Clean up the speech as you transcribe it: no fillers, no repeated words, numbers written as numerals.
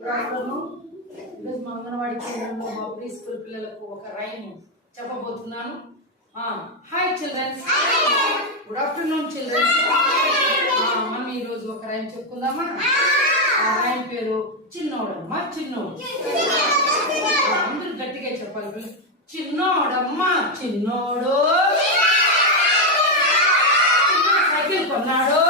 Good afternoon. ఈరోజు మా అంగన్వాడీ కేంద్రంలో మా ప్రీ స్కూల్ పిల్లలకు ఒక రైమ్ చెప్పబోతున్నాను. Hi childrens, good afternoon childrens. మనం ఈరోజు ఒక రైమ్ చెప్పుకుందామా? ఆ రైమ్ పేరు చిన్నోడమ్మ చిన్నోడు. అందరూ గట్టిగా చెప్పాలి. చిన్నోడమ్మ చిన్నోడు సైకిల్ కొన్నాడు,